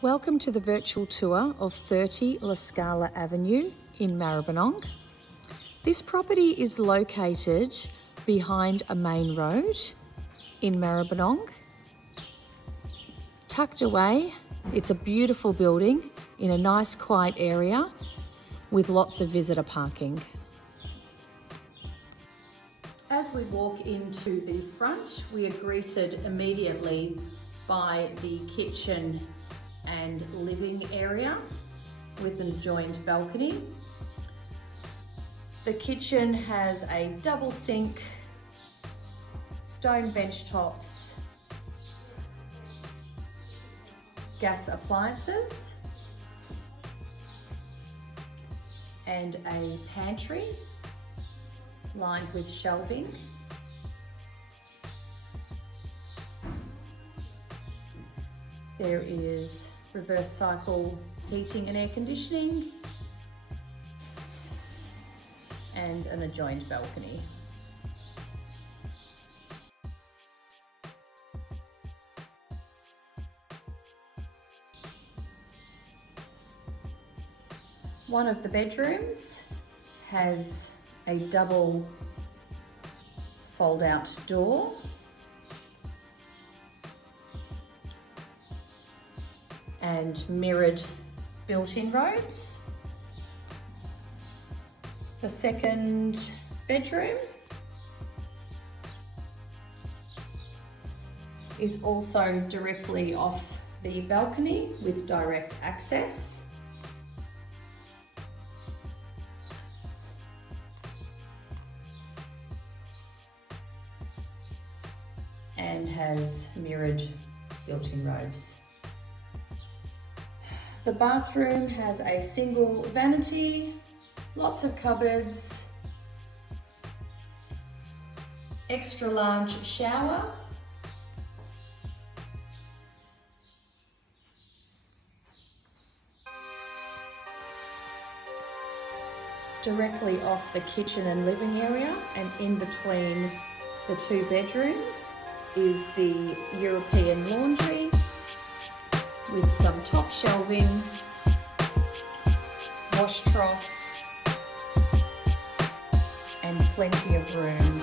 Welcome to the virtual tour of 30 Scala Avenue in Maribyrnong. This property is located behind a main road in Maribyrnong. Tucked away, it's a beautiful building in a nice quiet area with lots of visitor parking. As we walk into the front, we are greeted immediately by the kitchen and living area with an adjoined balcony. The kitchen has a double sink, stone bench tops, gas appliances, and a pantry lined with shelving. There is reverse cycle heating and air conditioning and an adjoined balcony. One of the bedrooms has a double fold-out door and mirrored built-in robes. The second bedroom is also directly off the balcony with direct access. And has mirrored built-in robes. The bathroom has a single vanity, lots of cupboards, extra large shower, directly off the kitchen and living area, and in between the two bedrooms is the European laundry with some top shelving, wash trough, and plenty of room